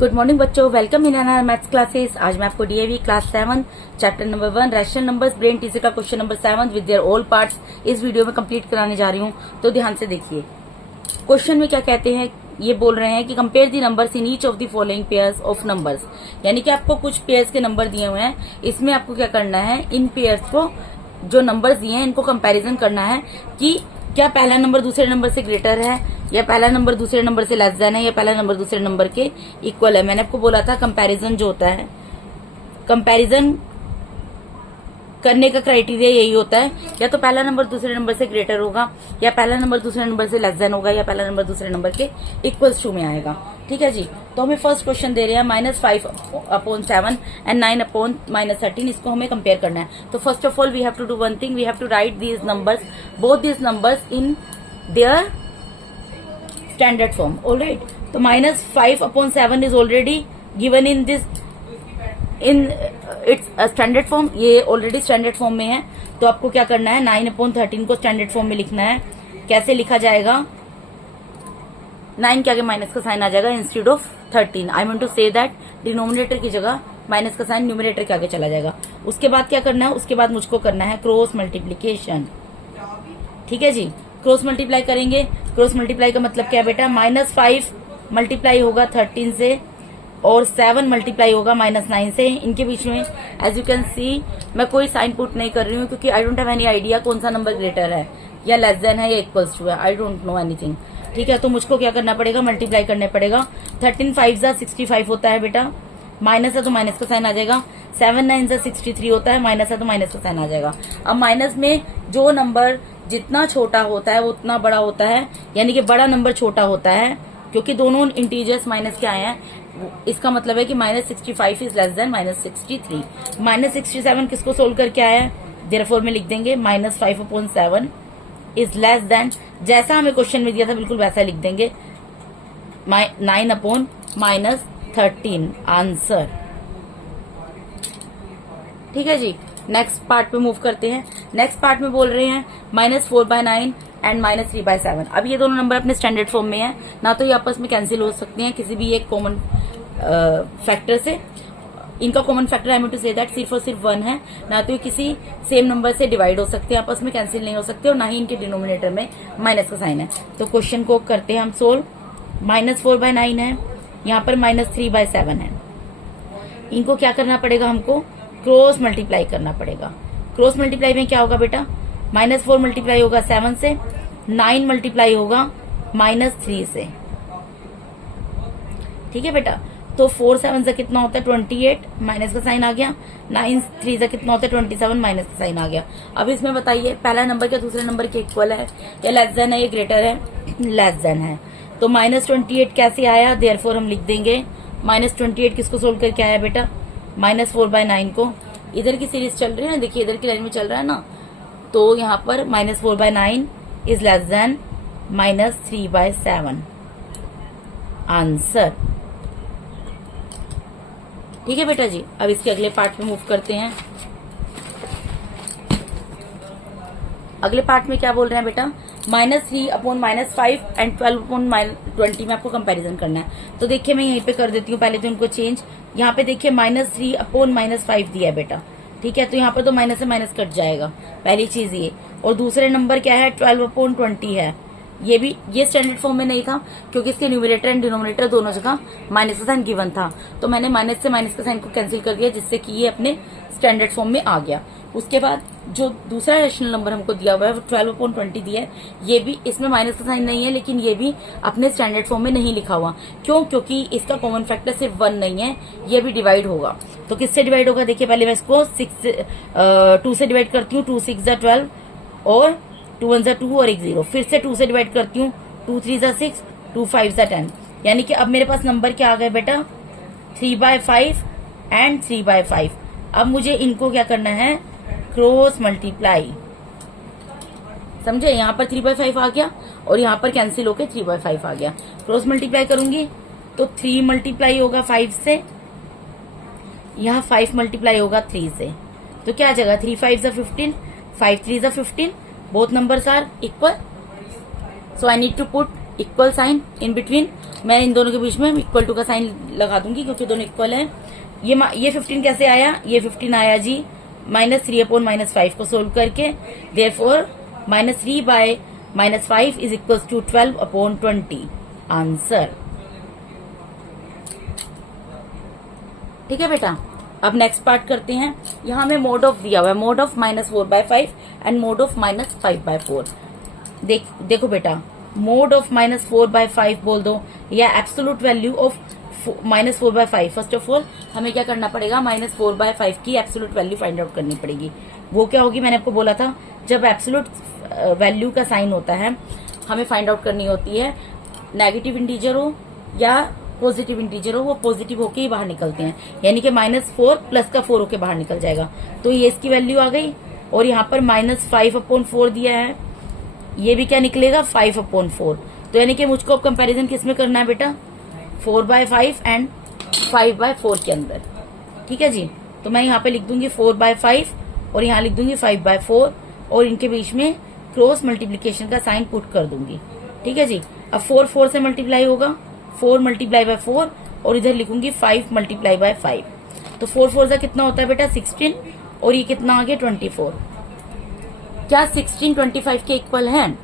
Good morning बच्चों, welcome in our maths classes. आज मैं आपको DAV class 7 chapter number 1 rational numbers brain teacher का question number 7 with their all parts इस video में complete कराने जा रही हूँ। तो ध्यान से देखिए क्वेश्चन में क्या कहते हैं। ये बोल रहे हैं कि compare the numbers in each of the following pairs of numbers, यानी कि आपको कुछ पेयर्स के नंबर दिए हुए हैं। इसमें आपको क्या करना है, इन पेयर्स को जो नंबर्स दिए हैं इनको कंपैरिजन करना है कि क्या पहला नंबर दूसरे नंबर से ग्रेटर है, या पहला नंबर दूसरे नंबर से लेस देन है, या पहला नंबर दूसरे नंबर के इक्वल है। मैंने आपको बोला था कंपैरिजन जो होता है, कंपैरिजन करने का क्राइटेरिया यही होता है, या तो पहला नंबर दूसरे नंबर से ग्रेटर होगा, या पहला नंबर दूसरे नंबर से लेस देन होगा, या पहला नंबर दूसरे नंबर के इक्वल्स टू में आएगा। ठीक है जी। तो हमें फर्स्ट क्वेश्चन दे रहे हैं -5/7 एंड 9/-13। इसको हमें कंपेयर करना है। तो first of all we have to do one thing, we have to write these numbers, both these numbers in their standard form. Alright, तो -5/7 is already given in this in its standard form, ये already standard form में है। तो आपको क्या करना है, 9/13 को स्टैंडर्ड फॉर्म में लिखना है। कैसे लिखा जाएगा, 9 के आगे माइनस का साइन आ जाएगा instead of 13। I mean to say that denominator की जगह माइनस का साइन न्यूमिनेटर के आगे चला जाएगा। उसके बाद क्या करना है, उसके बाद मुझको करना है क्रॉस मल्टीप्लीकेशन। ठीक है जी, क्रॉस मल्टीप्लाई करेंगे। क्रॉस मल्टीप्लाई का मतलब क्या है बेटा, -5 मल्टीप्लाई होगा 13 से और 7 मल्टीप्लाई होगा -9 से। इनके बीच में एज यू कैन सी मैं कोई साइन पुट नहीं कर रही हूँ, क्योंकि I don't have any idea कौन सा नंबर ग्रेटर है, या लेस देन है, या इक्वल्स टू है। I don't know anything. ठीक है, तो मुझको क्या करना पड़ेगा, मल्टीप्लाई करना पड़ेगा। 13 5 65 होता है बेटा, माइनस है तो माइनस का साइन आ जाएगा। 7 9 63 होता है, माइनस है तो माइनस का साइन आ जाएगा। अब माइनस में जो नंबर जितना छोटा होता है वो उतना बड़ा होता है, यानी कि बड़ा नंबर छोटा होता है, क्योंकि दोनों इंटीजर्स माइनस के आए हैं। इसका मतलब है कि -65 इज लेस देन -63। -67 किसको सोल्व करके आया है, देयरफॉर में लिख देंगे -5/7 इज लेस देन, जैसा हमें क्वेश्चन में दिया था बिल्कुल वैसा लिख देंगे, 9/-13 आंसर। ठीक है जी, नेक्स्ट पार्ट पे मूव करते हैं। नेक्स्ट पार्ट में बोल रहे हैं -4/9 एंड -3/7। अब ये दोनों नंबर अपने स्टैंडर्ड फॉर्म में है, ना तो ये आपस में कैंसिल हो सकते हैं किसी भी एक कॉमन फैक्टर से। इनका common factor I mean to say that सिर्फ और सिर्फ 1 है, ना तो ये किसी सेम नंबर से डिवाइड हो सकते हैं, आपस में कैंसिल नहीं हो सकते, और ना ही इनके डिनोमिनेटर में माइनस का साइन है। तो क्वेश्चन को करते हैं हम सोल्व। -4/9 है, यहाँ पर -3/7 है। इनको क्या करना पड़ेगा, हमको क्रॉस मल्टीप्लाई करना पड़ेगा। क्रॉस मल्टीप्लाई में क्या होगा बेटा, -4 मल्टीप्लाई होगा 7 से, 9 मल्टीप्लाई होगा -3 से। ठीक है बेटा, तो 4 7 से कितना होता है 28, माइनस का साइन आ गया। 9 3 से कितना होता है 27, माइनस का साइन आ गया। अब इसमें बताइए पहला नंबर क्या दूसरे नंबर के इक्वल है, या लेस देन है, या ग्रेटर है, लेस देन है। तो -28 कैसे आया, देयरफॉर हम लिख देंगे -28 किसको सोल्व करके आया बेटा, -4/9 को। इधर की सीरीज चल रही है ना, देखिए इधर की लाइन में चल रहा है ना, तो यहाँ पर -4/9 इज लेस देन -3/7 आंसर। ठीक है बेटा जी। अब इसके अगले पार्ट में मूव करते हैं। अगले पार्ट में क्या बोल रहे हैं बेटा, -3/-5 एंड 12/20 में आपको कंपैरिजन करना है। तो देखिए मैं यहीं पे कर देती हूँ पहले तो इनको चेंज। यहाँ पे देखिए -3/-5 दिया है बेटा। ठीक है, तो यहाँ पर तो माइनस से माइनस कट जाएगा, पहली चीज ये। और दूसरे नंबर क्या है, 12/20 है। ये स्टैंडर्ड फॉर्म में नहीं था, क्योंकि इसके न्यूमिनेटर एंड डिनोमिनेटर दोनों जगह माइनस का साइन गिवन था। तो मैंने माइनस से माइनस का साइन को कैंसिल कर दिया, जिससे कि ये अपने स्टैंडर्ड फॉर्म में आ गया। उसके बाद जो दूसरा रैशनल नंबर हमको दिया हुआ है वो 12/20 दिया है। ये भी इसमें माइनस का साइन नहीं है, लेकिन ये भी अपने स्टैंडर्ड फॉर्म में नहीं लिखा हुआ। क्यों, क्योंकि इसका कॉमन फैक्टर सिर्फ 1 नहीं है, ये भी डिवाइड होगा। तो किससे डिवाइड होगा, देखिए पहले मैं इसको 2 से डिवाइड करती हूँ। 2 6 12 और 2 1 2 और 1 0। फिर से 2 से डिवाइड करती हूँ, 2 3 6, 2 5 10। यानी कि अब मेरे पास नंबर क्या आ गए बेटा, 3/5 एंड 3/5। अब मुझे इनको क्या करना है, क्रॉस मल्टीप्लाई। समझे, यहाँ पर 3/5 आ गया और यहाँ पर कैंसिल होके 3/5 आ गया। क्रॉस मल्टीप्लाई करूंगी तो 3 मल्टीप्लाई होगा 5 से, यहाँ 5 मल्टीप्लाई होगा 3 से। तो क्या आ जाएगा, 3 5 15, 5 3 15, both numbers are equal, so I need to put equal sign in between, मैं इन दोनों के बीच में इक्वल टू का साइन लगा दूंगी क्योंकि दोनों इक्वल है। ये 15 कैसे आया, ये 15 आया जी -3 अपॉन -5 को सोल्व करके, therefore -3 by -5 is equal to 12 upon 20 answer. ठीक है बेटा, अब नेक्स्ट पार्ट करते हैं। यहाँ में मोड ऑफ दिया हुआ है, mode of -4/5 and mode of -5/4। देखो बेटा, मोड ऑफ -4/5 बोल दो या absolute value of -4/5। First of all हमें क्या करना पड़ेगा, -4/5 की एब्सोल्यूट वैल्यू फाइंड आउट करनी पड़ेगी। वो क्या होगी, मैंने आपको बोला था जब एब्सोल्यूट वैल्यू का साइन होता है हमें फाइंड आउट करनी होती है, नेगेटिव इंटीजर हो या पॉजिटिव इंटीजर हो, वो पॉजिटिव होके ही बाहर निकलते हैं, यानी कि -4 प्लस का 4 होके बाहर निकल जाएगा। तो ये इसकी वैल्यू आ गई, और यहाँ पर -5/4 दिया है, ये भी क्या निकलेगा 5/4। तो यानी कि मुझको अब कंपैरिजन किसमें करना है बेटा, 4/5 एंड 5/4 के अंदर। ठीक है जी, तो मैं यहाँ पे लिख दूंगी 4/5 और यहाँ लिख दूंगी 5/4 और इनके बीच में क्रॉस मल्टीप्लीकेशन का साइन पुट कर दूंगी। ठीक है जी, अब 4 से मल्टीप्लाई होगा, 4 × 4 और इधर लिखूंगी 5 × 5। तो 4 से कितना होता है बेटा 16 और ये कितना आ गया 24। क्या 16 25 के इक्वल है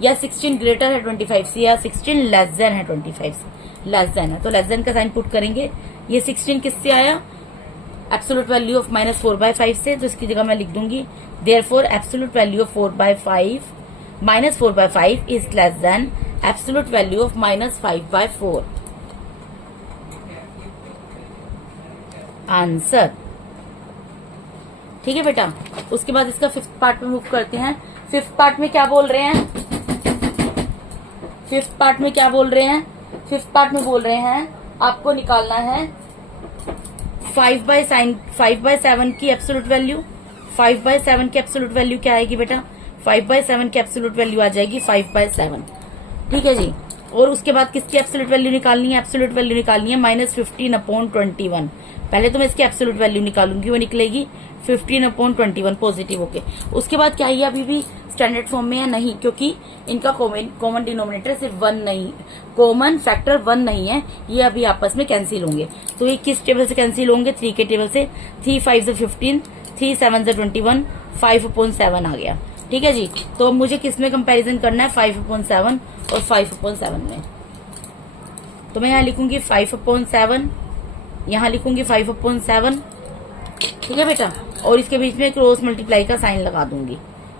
या 16 ग्रेटर है 25 से, या 16 लेस देन है 25 से, लेस देन है तो लेस देन का साइन पुट करेंगे। ये 16 किससे आया, एब्सोल्यूट वैल्यू ऑफ -4/5 से, तो इसकी जगह मैं लिख दूंगी therefore absolute value of 4/5 -4/5 is less then absolute value of -5/4 answer. ठीक है बेटा, उसके बाद इसका 5th पार्ट में मूव करते हैं। 5th पार्ट में क्या बोल रहे हैं, 5th पार्ट में क्या बोल रहे हैं, 5th पार्ट में बोल रहे हैं आपको निकालना है 5/7 की एब्सोल्यूट वैल्यू। 5/7 की एब्सोल्यूट वैल्यू क्या आएगी बेटा, 5/7 की एब्सोल्यूट वैल्यू आ जाएगी 5/7। ठीक है जी, और उसके बाद किसकी एब्सोल्यूट वैल्यू निकालनी है, एब्सोल्यूट वैल्यू निकालनी है -15/21। पहले तो मैं इसकी एब्सोल्यूट वैल्यू निकालूंगी, वो निकलेगी 15/21 पॉजिटिव होके। उसके बाद क्या ये अभी भी स्टैंडर्ड फॉर्म में है, नहीं, क्योंकि इनका कॉमन डिनोमिनेटर सिर्फ 1 नहीं, कॉमन फैक्टर 1 नहीं है, ये अभी आपस में कैंसिल होंगे। तो ये किस टेबल से कैंसिल होंगे, 3 के टेबल से। 3 5 से 15, 3 7 से 21, 5/7 आ गया। ठीक है जी, तो मुझे किस में कंपैरिजन करना है, 5/7 और 5/7 में। तो मैं यहाँ लिखूंगी 5/7, यहाँ लिखूंगी 5/7। ठीक है बेटा, और इसके बीच में क्रॉस मल्टीप्लाई का साइन लगा दूंगी,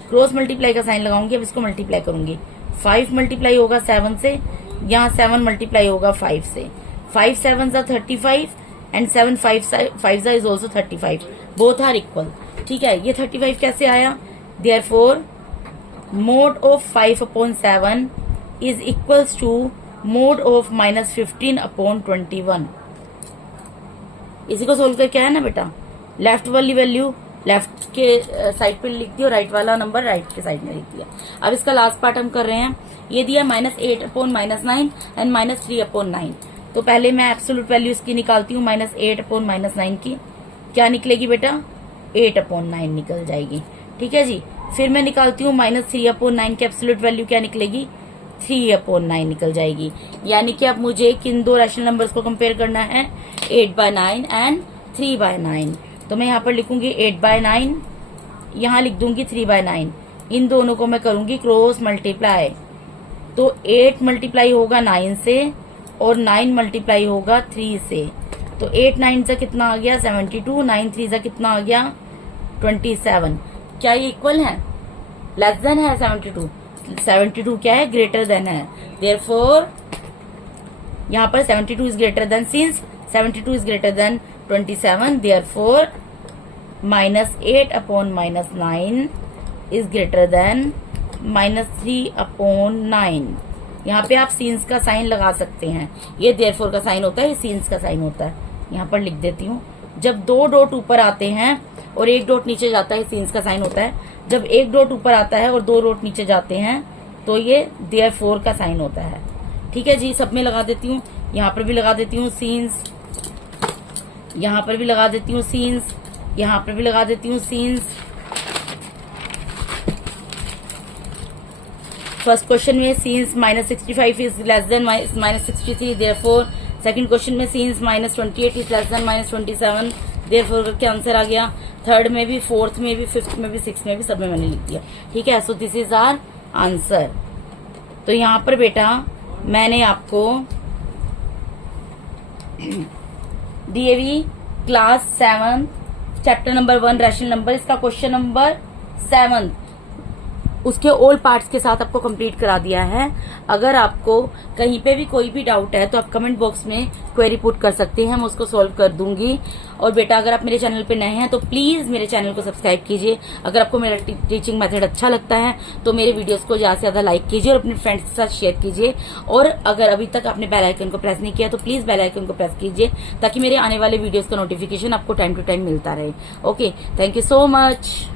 क्रॉस मल्टीप्लाई का साइन लगाऊंगी। अब इसको मल्टीप्लाई करूंगी, 5 मल्टीप्लाई होगा 7 से, यहाँ 7 मल्टीप्लाई होगा 5 से। 5 7 35 and 7 5 is also 35, both are equal. ठीक है, ये 35 कैसे आया, therefore mod of 5/7 is equals to mod of -15/21। इसी को सोल्व करके आया ना बेटा, लेफ्ट वाली वैल्यू लेफ्ट के साइड पे लिख दी और राइट वाला नंबर राइट के साइड में लिख दिया। अब इसका लास्ट पार्ट हम कर रहे हैं, ये दिया -8/-9 एंड -3/9। तो पहले मैं एब्सोल्यूट वैल्यू इसकी निकालती हूँ, -8/-9 की क्या निकलेगी बेटा, 8/9 निकल जाएगी। ठीक है जी, फिर मैं निकालती हूँ -3/9 की एब्सोल्यूट वैल्यू क्या निकलेगी, 3/9 निकल जाएगी। यानी कि अब मुझे किन दो रैशनल नंबर्स को कंपेयर करना है, 8/9 एंड 3/9। तो मैं यहाँ पर लिखूंगी 8/9, यहाँ लिख दूंगी 3/9। इन दोनों को मैं करूंगी क्रॉस मल्टीप्लाई, तो 8 मल्टीप्लाई होगा 9 से और 9 मल्टीप्लाई होगा 3 से। तो 8 9 से कितना आ गया 72, 9 3 से कितना आ गया 27। क्या ये इक्वल है, लेस देन है 72, 72 क्या है, ग्रेटर देन है। देयरफॉर यहाँ पर 72 is greater than, since 72 is greater than 27, therefore -8/-9 is greater than -3/9। यहाँ पे आप सीन्स का साइन लगा सकते हैं, ये देयरफॉर का साइन होता है, ये सीन्स का साइन होता है। यहाँ पर लिख देती हूँ, जब 2 डॉट ऊपर आते हैं और 1 डॉट नीचे जाता है, सीन्स का साइन होता है। जब 1 डॉट ऊपर आता है और 2 डॉट नीचे जाते हैं तो ये देयरफॉर का साइन होता है। ठीक है जी, सब में लगा देती हूँ, यहाँ पर भी लगा देती हूँ सीन्स, यहाँ पर भी लगा देती हूँ सीन्स, यहाँ पर भी लगा देती हूँ सीन्स। फर्स्ट क्वेश्चन में signs -65 is less than -63, therefore second question में signs -28 is less than -27, therefore क्या आंसर आ गया। थर्ड में भी, फोर्थ में भी, फिफ्थ में भी, सिक्स में भी, सब में मैंने लिख दिया। ठीक है, so this is our answer. तो यहाँ पर बेटा मैंने आपको DAV class 7 chapter number 1 rational number, इसका क्वेश्चन नंबर 7 उसके ऑल पार्ट्स के साथ आपको कंप्लीट करा दिया है। अगर आपको कहीं पे भी कोई भी डाउट है तो आप कमेंट बॉक्स में क्वेरी पुट कर सकते हैं, मैं उसको सॉल्व कर दूंगी। और बेटा अगर आप मेरे चैनल पे नए हैं तो प्लीज मेरे चैनल को सब्सक्राइब कीजिए। अगर आपको मेरा टीचिंग मेथड अच्छा लगता है तो मेरे वीडियोस को ज्यादा से ज्यादा लाइक कीजिए और अपने फ्रेंड्स के साथ शेयर कीजिए। और अगर अभी तक आपने बेल आइकन को प्रेस नहीं किया तो प्लीज बेल आइकन को प्रेस कीजिए ताकि मेरे आने वाले वीडियोस का नोटिफिकेशन आपको टाइम टू टाइम मिलता रहे। Okay, thank you so much.